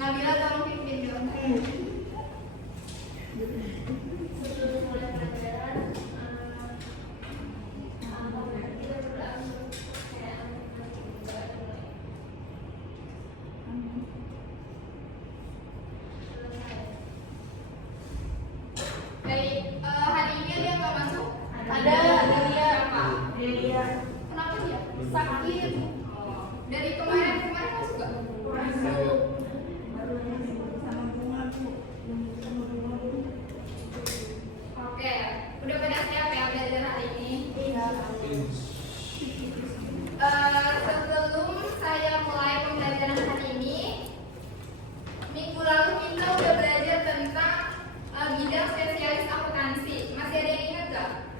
Nabila tolong pimpin dong. Sebelum mulai pelajaran, kita berlangsung kayak Baik, hari ini ada yang nggak masuk? Ada dia. Siapa? Dia Kenapa dia? sakit. Dari kemarin masuk nggak? Masuk. Oke, udah pada siap ya belajar hari ini? Iya. Sebelum saya mulai pembelajaran hari ini, minggu lalu kita udah belajar tentang bidang spesialis akuntansi. Masih ada yang ingat nggak?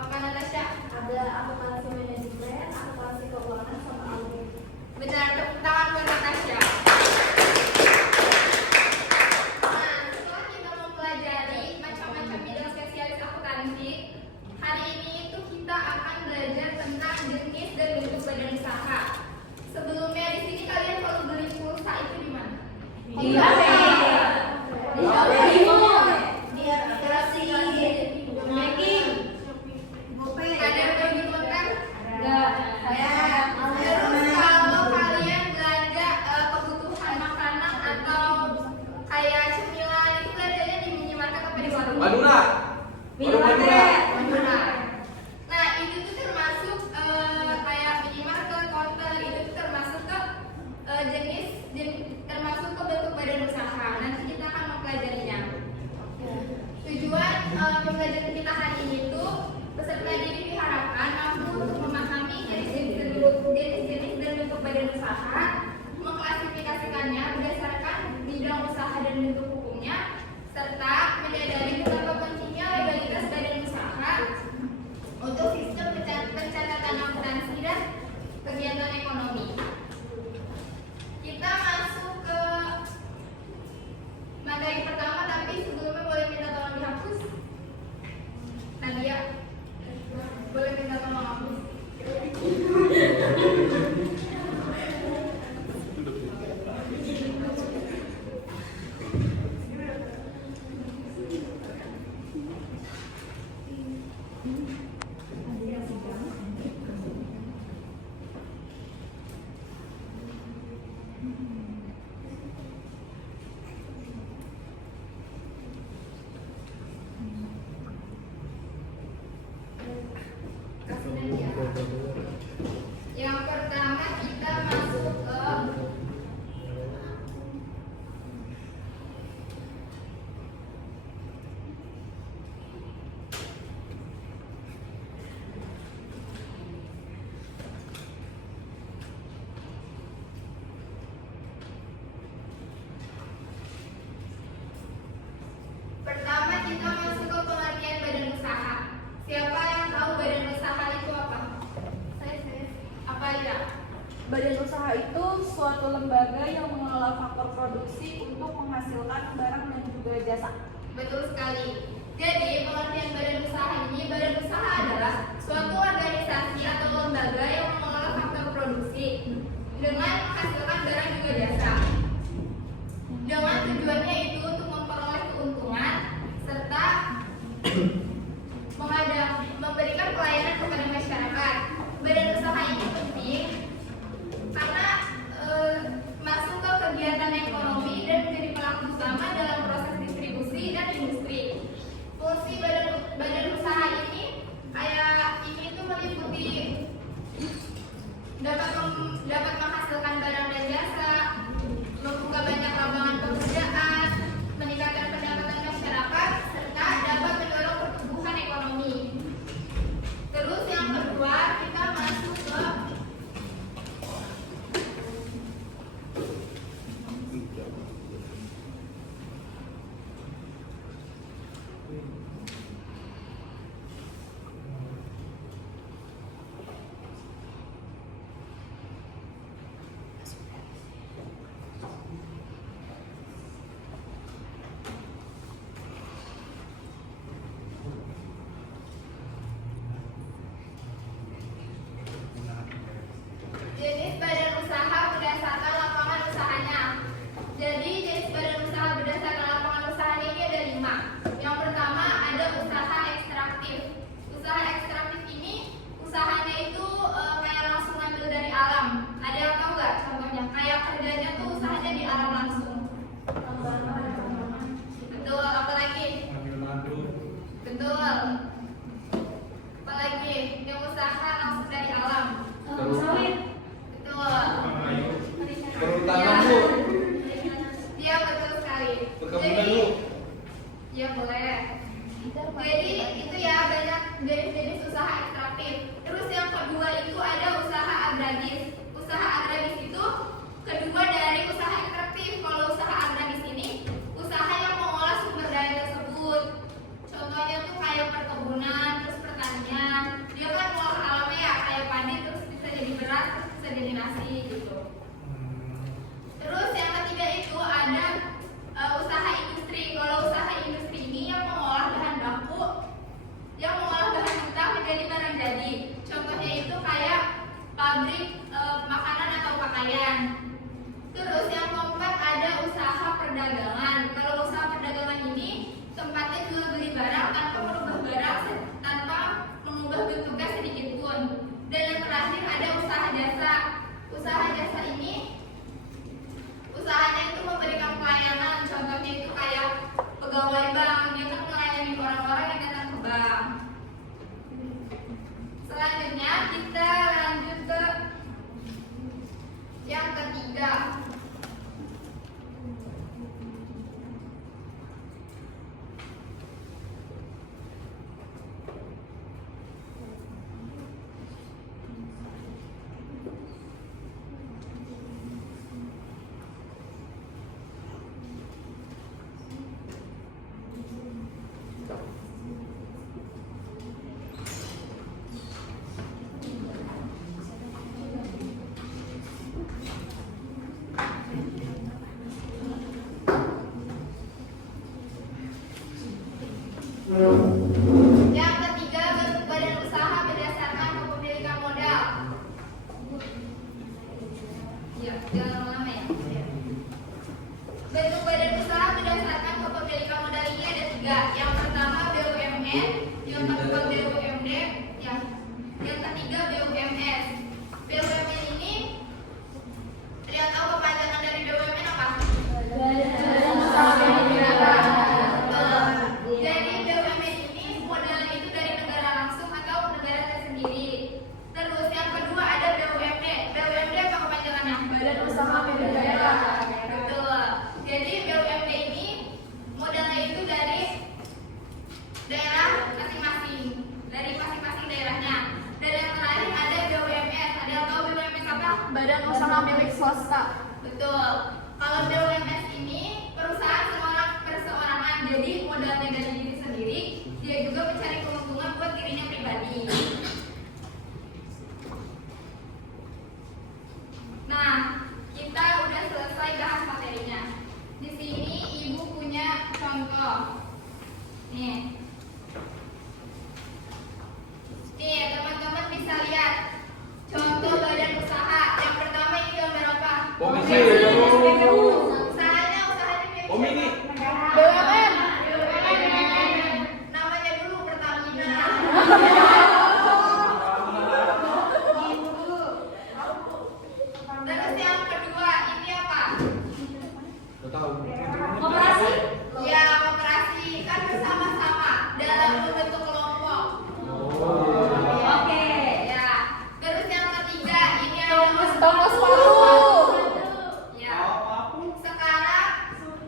Apa Natasha? Ada akuntansi manajemen, akuntansi keuangan, sama audit. Benar, tepuk tangan buat Natasha. Nah, setelah kita mempelajari macam-macam bidang spesialis akuntansi, hari ini itu kita akan belajar tentang jenis dan bentuk badan usaha. Sebelumnya di sini kalian kalau beli pulsa itu di mana? Di aplikasi Making. Ada yang bagi konten? Enggak. Terus kalau kalian belanja kebutuhan makanan atau kayak cemilan itu belanjanya di minimarket apa di warung? Madura. Madura. Nah itu tuh termasuk kayak minimarket, counter itu tuh termasuk ke jenis termasuk ke bentuk badan usaha. Nanti kita akan mempelajarinya. Tujuan pembelajaran kita hari ini tuh peserta didik diharapkan mampu untuk memahami jenis-jenis dan bentuk badan usaha, mengklasifikasikannya berdasarkan bidang usaha dan bentuk hukumnya, serta menyadari betapa pentingnya legalitas badan usaha untuk sistem pencatatan akuntansi dan kegiatan ekonomi. Kita masuk ke materi pertama, tapi sebelumnya boleh minta tolong dihapus. Nadia, boleh minta tolong hapus. Kasih Nadia. Yang pertama kita masuk ke pengertian badan usaha. Siapa yang tahu badan usaha itu apa? Saya. Apa ya? Badan usaha itu suatu lembaga yang mengelola faktor produksi untuk menghasilkan barang dan juga jasa. Betul sekali. Jadi pengertian badan usaha ini, badan usaha adalah suatu organisasi atau lembaga yang mengelola faktor produksi dengan menghasilkan barang juga jasa. Dengan tujuannya itu untuk memperoleh keuntungan serta memberikan pelayanan kepada masyarakat. Badan usaha ini penting karena masuk ke kegiatan ekonomi dan menjadi pelaku utama dalam proses distribusi dan industri. Fungsi badan usaha ini kayak ini itu meliputi Muda. Yang ketiga, bentuk badan usaha berdasarkan kepemilikan modal. Ya, jangan lama ya. Bentuk badan usaha berdasarkan kepemilikan modal ini ada tiga. Yang pertama BUMN, yang kedua BUMD, yang ketiga BUMS. BUMN ini, kalian tahu kepanjangan dari BUMN apa? Jadi BUMN ini modalnya itu dari negara langsung atau negara tersendiri. Terus yang kedua ada BUMD. BUMD apa kepanjangannya? Badan usaha milik daerah. Betul. Jadi BUMD ini modalnya itu dari daerah masing-masing, dari masing-masing daerahnya. Dan yang terakhir ada BUMS. Ada yang tahu BUMS apa? Badan usaha milik swasta. Betul. Kalau BUMS ini perusahaan perseorangan, jadi modalnya dari diri sendiri, dia juga mencari keuntungan buat dirinya pribadi. Nah, kita udah selesai bahas materinya. Di sini ibu punya contoh. Nih, teman-teman bisa lihat contoh badan usaha. Yang pertama ini gambar apa? Komisi. Usahanya kayak Omini. BUMN. namanya dulu Pertamina. Terus yang kedua ini apa? Gak tahu. Koperasi. Ya, koperasi kan bersama-sama dalam membentuk kelompok. Oke. Ya. Terus yang ketiga ini ada Toko sepatu. Ya. Sekarang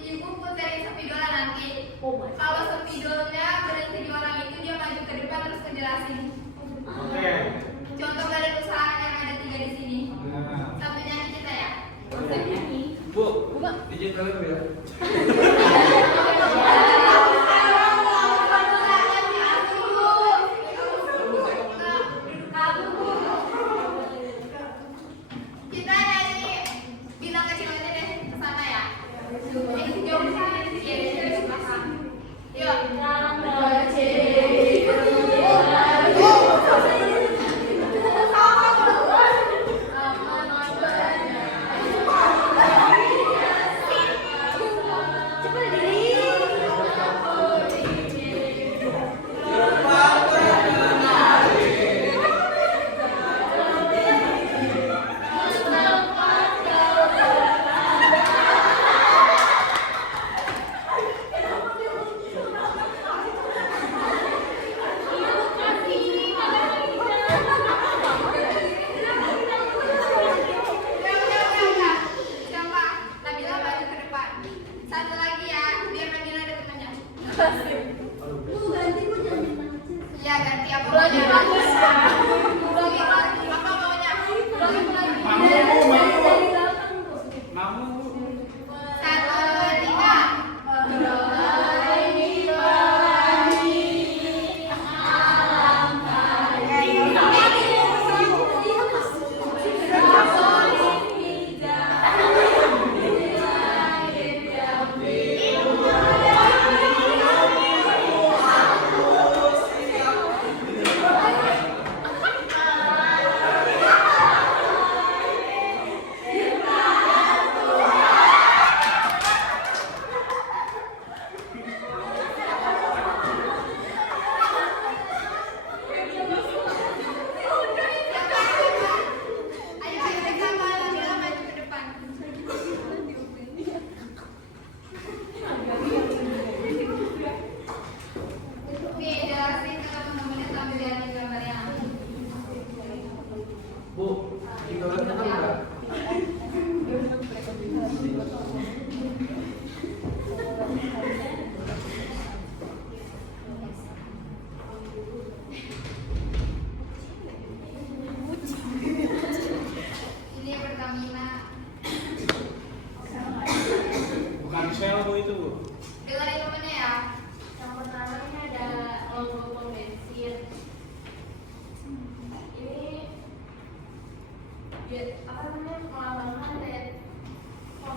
ibu puterin spidolnya nanti. Kalau spidolnya berhenti di orang itu, dia maju ke depan terus ngejelasin. Oke. Contoh badan usaha yang ada 3 di sini. Nah. Sambil nyanyi kita ya. Bu, izin kalian ya. Kita nyanyi bintang kecil aja deh ke sana ya. Jauh di sini di belakang. Yuk.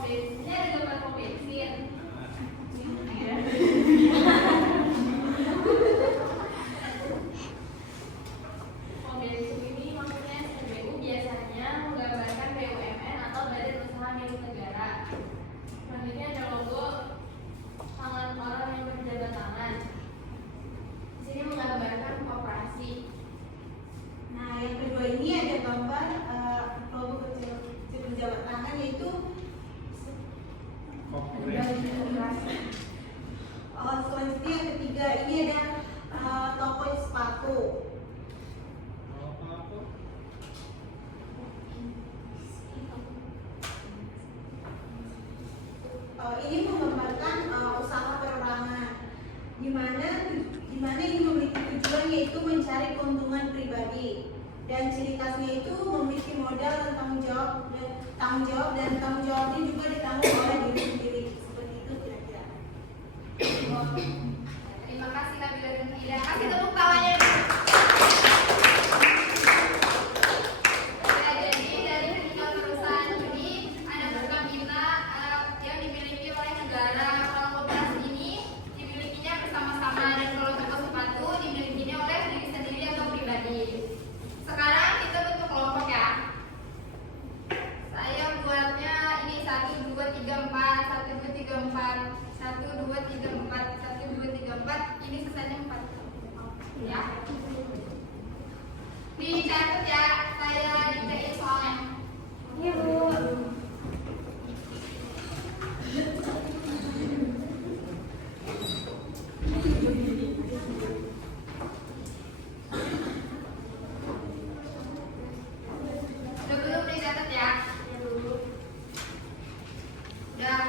bensin. Ini ada gambar pom bensin. Pom bensin ini maksudnya SPBU biasanya menggambarkan BUMN atau Badan Usaha Milik Negara. Selanjutnya ada logo tangan orang yang berjabat tangan. Di sini menggambarkan koperasi. Nah, yang kedua ini ada gambar logo kecil berjabat tangan, yaitu selanjutnya yang ketiga ini ada toko sepatu. Ini menggambarkan usaha perorangan, di mana ini memiliki tujuan yaitu mencari keuntungan pribadi, dan ciri khasnya itu memiliki modal dan tanggung jawab dan tanggung jawabnya juga ditanggung oleh diri sendiri. Seperti itu kira-kira. Terima kasih Nabila dan Ida. Kasih tepuk tangannya. Ya, jadi dari ketiga perusahaan ini ada program kita yang dimiliki oleh negara. Kalau koperasi ini dimilikinya bersama-sama, dan kalau toko sepatu dimilikinya oleh diri sendiri atau pribadi. Sekarang kita bentuk kelompok ya. Saya buatnya ini 1, 2, 3, 4, 1, 2, 3, 4, 1, 2, 3, 4, 1, 2, 3, 4. Ini selesainya 4 ya. Dicatat ya, saya dicek soalnya. Iya, Bu. Udah belum dicatat ya? Udah.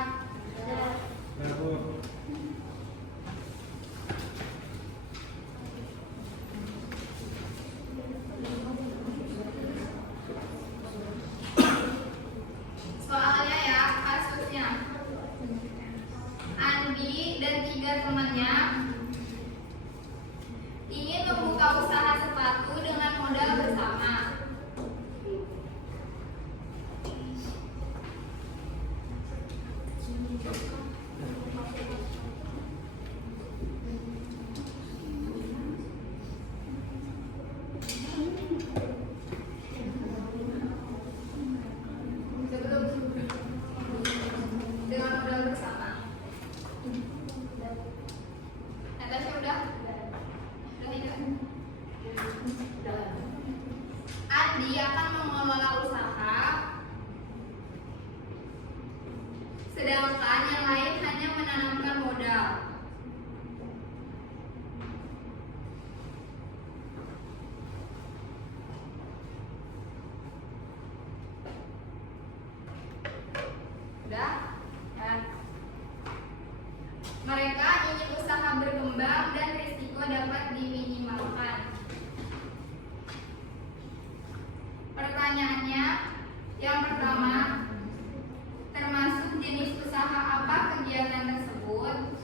Soalnya ya, kasusnya Andi dan 3 temannya ingin membuka usaha sepatu dengan modal bersama. Dengan modal bersama. Natasha udah? Udah tidak? Andi akan mengelola usaha, sedangkan yang lain hanya menanamkan modal. Udah? Nah. Mereka ingin usaha berkembang dan risiko dapat diminimalkan. Pertanyaannya, yang pertama, termasuk jenis usaha apa kegiatan tersebut?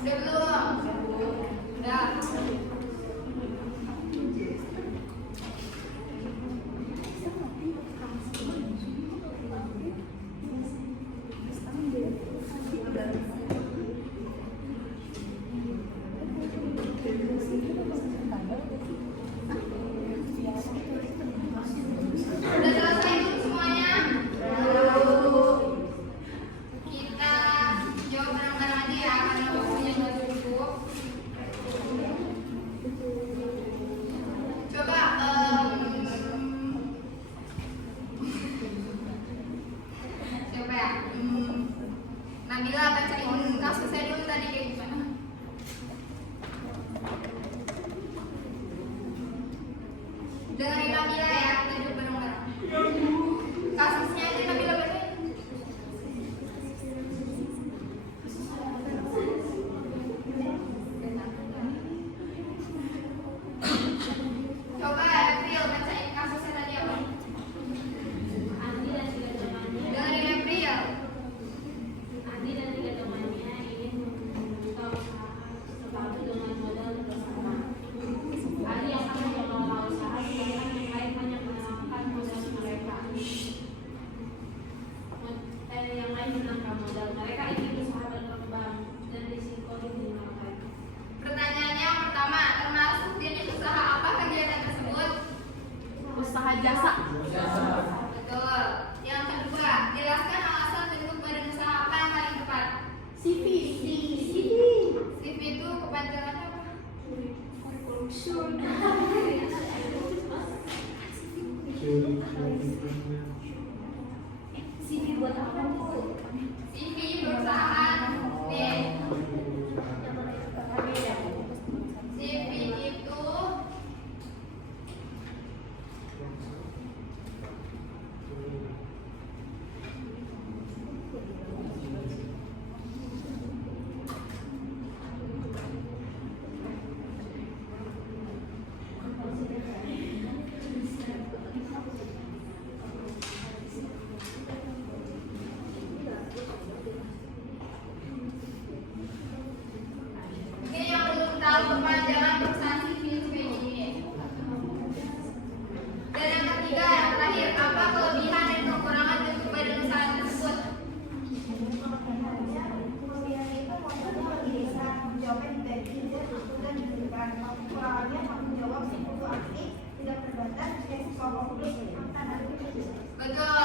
Udah belum? Udah. Udah selesai belum semuanya? Kita jawab bareng-bareng aja ya karena waktunya nggak cukup. Coba siapa ya? Nabila bacain kasusnya dulu tadi kayak gimana? Dengerin Nabila ya, kita jawab bareng-bareng. Kasusnya aja Nabila bacain. Coba April bacain kasusnya tadi apa? Andi dan tiga temannya. Dengerin April. Andi dan tiga temannya ingin membuka usaha sepatu dengan modal bersama. Andi akan mengelola usaha sedangkan yang lain hanya menambahkan modal mereka. Yang lain menambah modal mereka ingin usaha berkembang dan risiko diminimalkan. Pertanyaannya yang pertama, termasuk jenis usaha apa kegiatan tersebut? Usaha jasa. Betul. Yang kedua, jelaskan alasan bentuk badan usaha apa yang paling tepat. CV. CV itu kepanjangannya apa? CV buat apa tuh? CV perusahaan. Nih, CV itu ini yang belum tahu kepanjangan perusahaan CV itu kayak gini. Dan yang ketiga, yang terakhir, apa kelebihan dan kekurangan bentuk badan usaha tersebut? Betul.